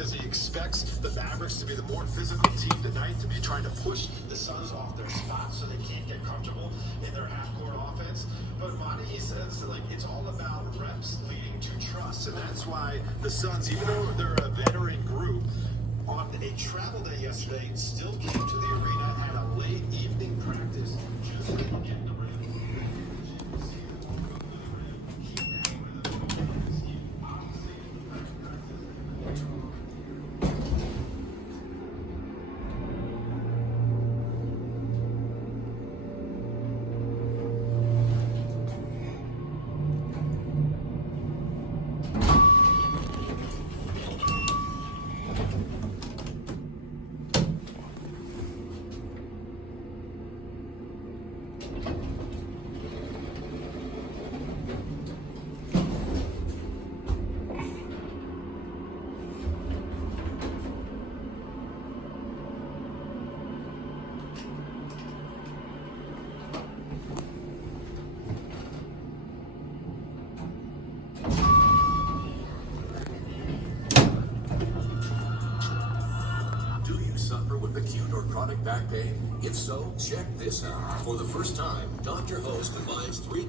says he expects the Mavericks to be the more physical team tonight, to be trying to push the Suns off their spots so they can't get comfortable in their half-court offense. But Monty, he says, like, it's all about reps leading to trust, and that's why the Suns, even though they're a veteran group, on a travel day yesterday, still came to the arena, had a late evening practice, just didn't get the rim. Suffer with acute or chronic back pain? If so, check this out. For the first time, Dr. Host combines 3